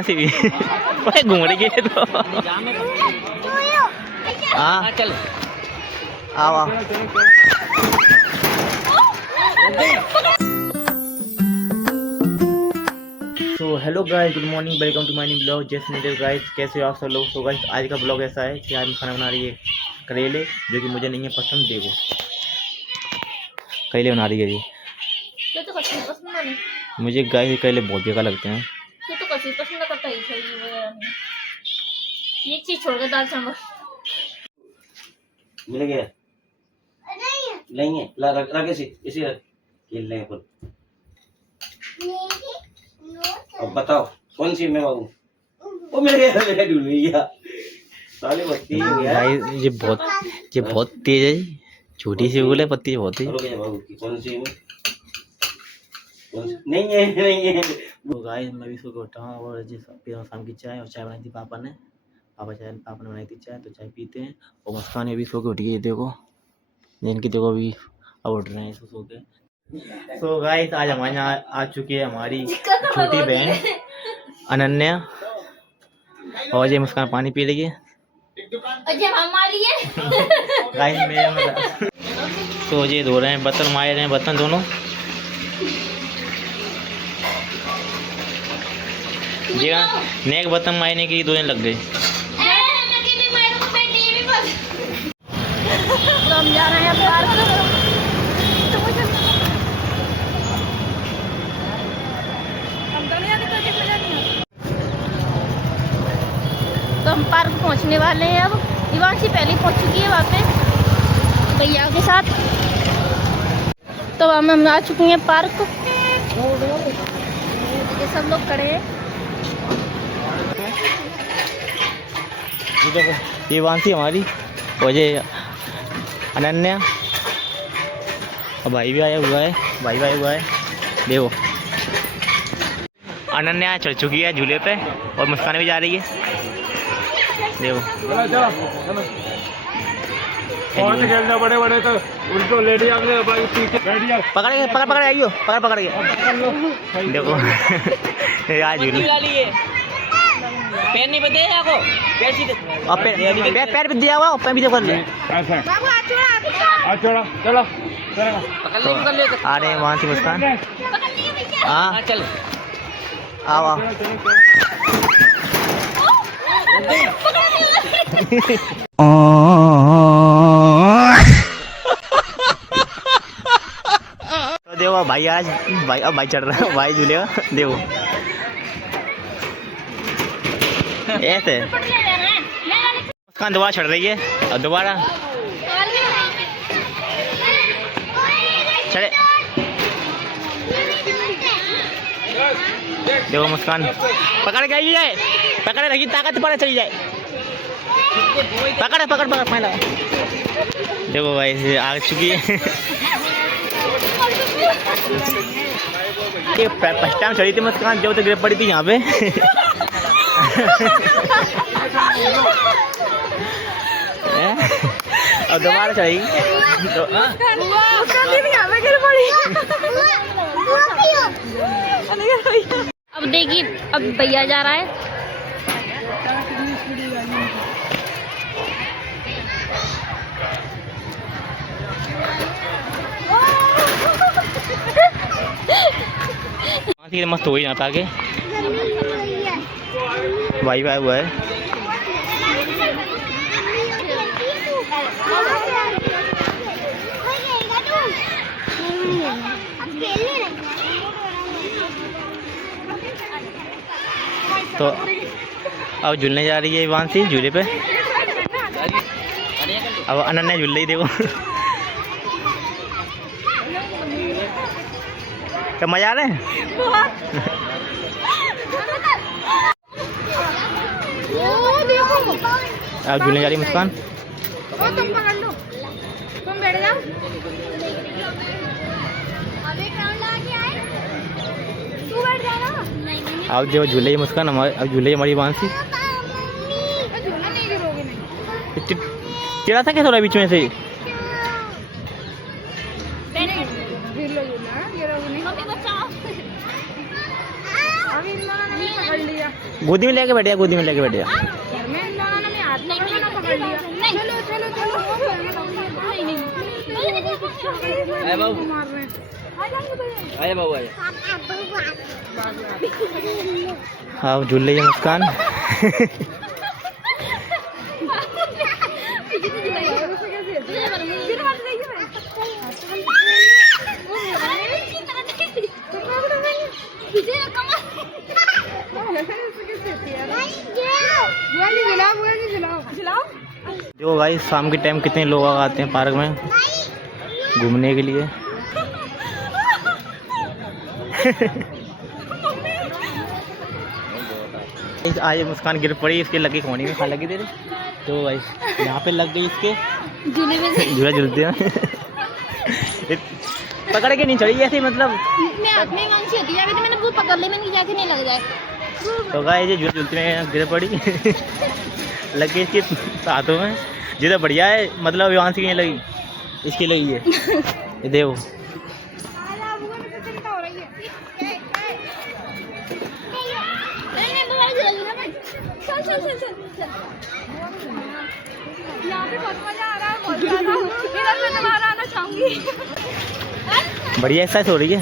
घूम रही है तो हाँ चल आओ तो hello guys, good morning, welcome to my new blog. Just नीडर गाइस, कैसे हो आप सब लोग। तो गाइस आज का ब्लॉग ऐसा है कि आज मैं खाना बना रही है करेले, जो कि मुझे नहीं है पसंद। देखो करेले बना रही है जी। तो पसंद नहीं। मुझे गाइस करेले बहुत बेकार लगते हैं। तो कभी पसंद करता ही सही ये चीज छोड़ के दाल चावल मिल गया नहीं है ला रख रख इसी रख खेल लेंगे अपन। अब बताओ कौन सी मैं बाबू वो मिल गया ढूंढ गया साले बत्ती हो गया गाइस ये बहुत तेज है। छोटी सी उगले पत्ती बहुत तेज। रुक जा बाबू की कौन सी नहीं है तो गाइस मैं भी सो के उठा हूँ और जी शाम की चाय और चाय बनाई थी पापा ने बनाई थी चाय, तो चाय पीते हैं। और मुस्कान ये भी सो के उठी है, देखो इनकी देखो अभी अब उठ रहे हैं सो के। सो गाइस आज हमारे यहाँ आ चुकी है हमारी छोटी बहन अनन्या, और ये मुस्कान पानी पी रही है गाइस मेरे। तो ये धो रहे हैं बर्तन, मार रहे हैं बर्तन दोनों। जी हाँ, नेक बर्तन मारने के 2 दिन लग गए। तो हम जा रहे हैं पार्क। तो हम पार्क पहुंचने वाले हैं अब। इवांशी पहले पहुंच चुकी है वहाँ पे भैया के साथ। तो हम आ चुके हैं पार्क। ये सब लोग खड़े हैं। ये वांसी हमारी और ये अनन्या और भाई भी आया हुआ है, देखो अनन्या चढ़ चुकी है झूले पे और मुस्कान भी जा रही है, देखो खेलना बड़े बड़े तो उनको लेडी पकड़ आइयो पकड़ के देखो यार झूले पैर नहीं बदले आपको, पैर सीधे और पैर भी दिया हुआ, पैर भी देखो ले चलो आ रहे हैं वहाँ से मुस्कान। हाँ चल आओ तो देखो भाई आज भाई चढ़ रहा है, भाई झूलेगा देखो ऐसे। मुस्कान दोबारा चढ़ रही है और दोबारा चले, देखो मुस्कान पकड़ के आई है, पकड़े रखी ताकत पड़े चली जाए, पकड़ पहला देखो भाई आ चुकी है। ये फर्स्ट टाइम चढ़ी थी मुस्कान, जो तो गिर पड़ी थी यहाँ पे। और दोबारा चढ़ी तो अब देखिए अब भैया जा रहा है। मस्त हो गई यहाँ पे आगे भाई हुआ है। तो अब झूलने जा रही है वांसी झूले पे, अब अनन्या झूल रही देखो। तो मजा आ रहा है। अब झूलने जा रही मुस्कान। तुम पकड़ लो, तुम बैठ जाओ। तू बैठ जा ना। अब जो झूले मुस्कान अब झूले हमारी वांसी। टेढ़ा था क्या थोड़ा बीच में से? गोदी में लेके बैठ जा, गोदी में लेके बैठ जा। आए बाबू, आए बाबू, आए। हाँ झूल रही है मुस्कान। जो भाई शाम के टाइम कितने लोग आते हैं पार्क में घूमने के लिए। आज मुस्कान गिर पड़ी, इसके लगी कोनी में, खा लगी तेरे तो भाई यहाँ पे लग गई इसके झूले में से झूला झूलते हैं। पकड़ के नहीं चढ़ी ऐसे मतलब मैं हाथ में कौन-सी होती है, अभी तो मैंने वो पकड़ ली, मैंने जाके नहीं लग जाए। तो गाइस ये झूला झूलते में गिर पड़ी। लग गई इसके हाथों में। ये तो बढ़िया है, मतलब यहाँ से नहीं लगी, इसकी लगी है। ये देखो यहाँ पे बहुत मजा आ रहा है, बहुत ज्यादा। इधर मैं दोबारा आना चाहूंगी। बढ़िया एक्सरसाइज हो रही है।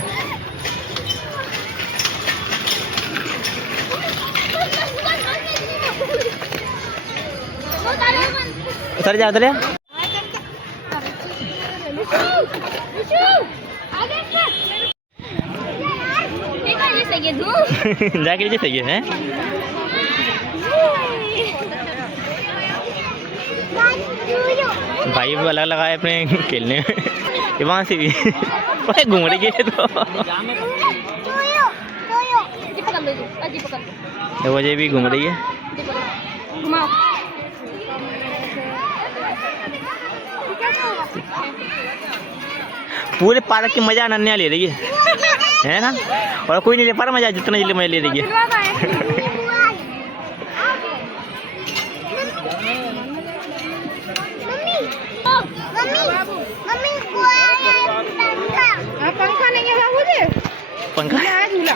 उतर जा, उतर जा। जाके नीचे सही है। भाई वो अलग लगाए अपने खेलने में। ये वहाँ से भी घूम रही है तो वजह भी घूम रही है। पूरे पार्क की मजा अनन्या ले रही है ना, और कोई नहीं ले पा रहा मजा जितना जल्दी मजा ले रही है। पंखा नहीं है बाबू जी, पंखा झूला।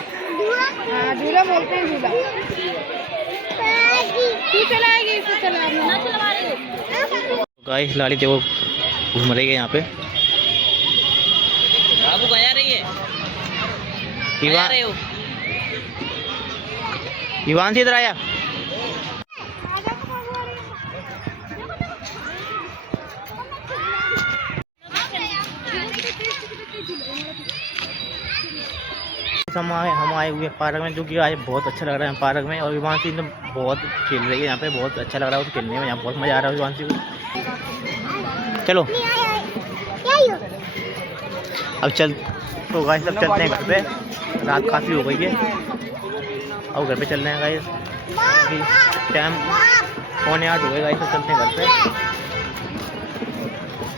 हाँ झूला बोलते हैं, झूला। तू चलाएगी, ना चलवा रही हो। गाइस लाली देखो घूम रही है यहाँ पे। बाबू कहाँ रही है? ईवान से इधर आया। हम आए हुए पार्क में, जो कि आज बहुत अच्छा लग रहा है पार्क में। और विवांशी ने बहुत खेल रही है यहाँ पे, बहुत अच्छा लग रहा है उसे खेलने में। यहाँ बहुत मज़ा आ रहा है विवांशी को। चलो अब चल, तो गाइस सब चलते हैं घर पे, रात काफ़ी हो गई है। अब घर पे चल रहे हैं गाइस, टाइम 7:45 हो गए गाइस। सब चलते हैं घर पे।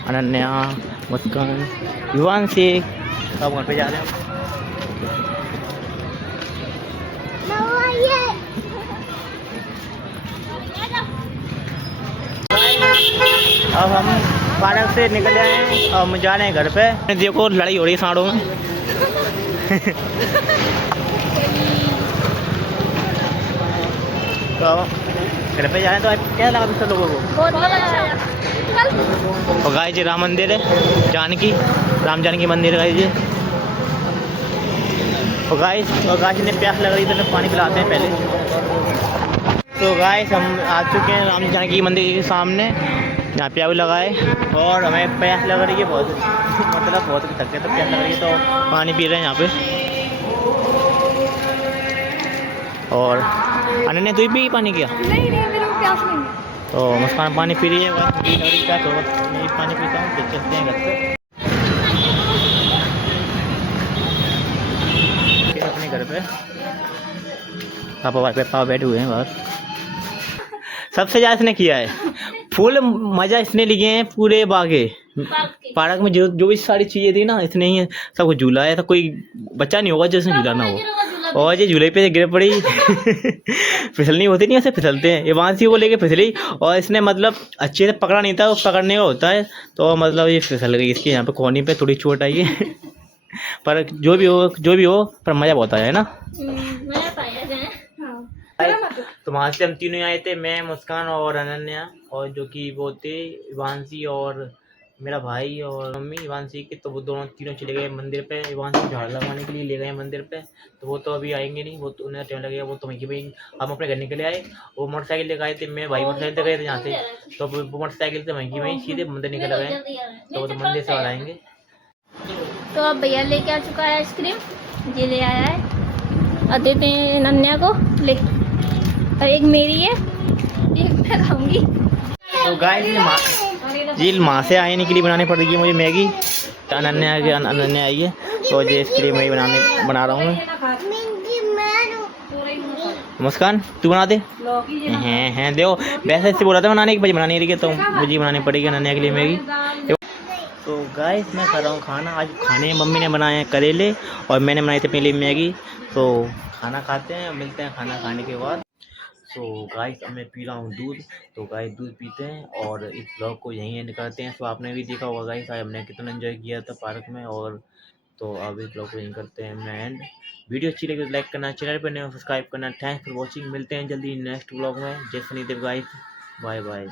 अनन्या, मुस्कान, विवांशी सब घर पे जा रहे हैं। अब हम पार्क से निकल आए हैं, अब हम जा रहे हैं घर पे। देखो लड़ाई हो रही है सांडों में। तो घर पे जा रहे हैं। तो क्या लगा सब लोगों को? बहुत अच्छा। और गाइस जी राम मंदिर है, जानकी, राम जानकी मंदिर है गाइस जी। और गाइस ने प्यास लग रही तो पानी पिलाते हैं पहले। तो गाइस हम आ चुके हैं राम जानकी मंदिर के सामने, यहाँ प्याऊ लगाए। और हमें प्यास लग रही है बहुत, मतलब बहुत थक गए तो प्यास लग रही है, तो पानी पी रहे हैं यहाँ पे। और अनन्या तू भी पानी किया? नहीं मेरे को प्यास नहीं। तो मुस्कान पानी पी रही है, बस क्या तो मैं पानी पीता हूँ, फिर चलते हैं घर पे अपने घर पे। पापा बैठे हुए हैं बाहर। सबसे ज़्यादा इसने किया है, फुल मज़ा इसने लिए हैं पूरे बागे पार्क में। जो भी सारी चीज़ें थी ना, इसने ही सबको झूला है। तो कोई बच्चा नहीं होगा जो इसने झूला ना हो। और ये झूले पे गिर पड़ी। फिसलनी होती नहीं, ऐसे फिसलते हैं। ये वांसी को लेके फिसली और इसने मतलब अच्छे से पकड़ा नहीं था, वो पकड़ने का होता है। तो मतलब ये फिसल गई, इसके यहाँ पे कोहनी पे थोड़ी चोट आई है। पर जो भी हो पर मज़ा बहुत आया है ना। मज़ा पाया जाए। तो वहाँ से हम तीनों आए थे, मैं, मुस्कान और अनन्या, और जो कि वो थे इवांशी और मेरा भाई और मम्मी इवांशी के। तो वो दोनों तीनों चले गए मंदिर पे, इवांशी को झाड़ लगवाने के लिए ले गए मंदिर पे। तो वो तो अभी आएंगे नहीं, वो तो उन्हें टाइम लगेगा, वो तो वहीं भाई हम अपने घर निकले आए। वो मोटरसाइकिल लेकर आए थे, मैं भाई मोटरसाइकिल से गए थे यहाँ से, तो वो मोटरसाइकिल से वहीं वहीं सीधे मंदिर निकल गए। तो वो तो मंदिर से आएंगे। तो अब भैया लेके आ चुका है आइसक्रीम, ये ले आया है, और देते हैं नन्या को ले, और एक मेरी है, एक मैं खाऊंगी। तो गाइस ये माँ से आने के लिए बनानी पड़ेगी मुझे मैगी। तो अनन्या आई है, तो ये इसके लिए मैं बना रहा हूँ मैं। मुस्कान तू बना दे। हैं देखो, वैसे ऐसे बोला था बनाने की, भाई बनानी रही है, तो मुझे बनानी पड़ेगी अनन्या के लिए मैगी। तो गाइस मैं कर रहा हूँ खाना। आज खाने मम्मी ने बनाए हैं करेले, और मैंने बनाई थी अपने लिए मैगी। तो खाना खाते हैं, मिलते हैं खाना खाने के बाद। तो गाइस अब मैं पी रहा हूँ दूध। तो गाइस दूध पीते हैं और इस ब्लॉग को यहीं एंड करते हैं। तो आपने भी देखा होगा गाइस आज हमने कितना एंजॉय किया था पार्क में। और तो अब इस ब्लॉग को यहीं करते हैं मैं एंड। वीडियो अच्छी लगी तो लाइक करना, चैनल पर नए सब्सक्राइब करना। थैंक्स फॉर वॉचिंग, मिलते हैं जल्दी नेक्स्ट ब्लॉग में। जय शनिदेव गाइस, बाय बाय।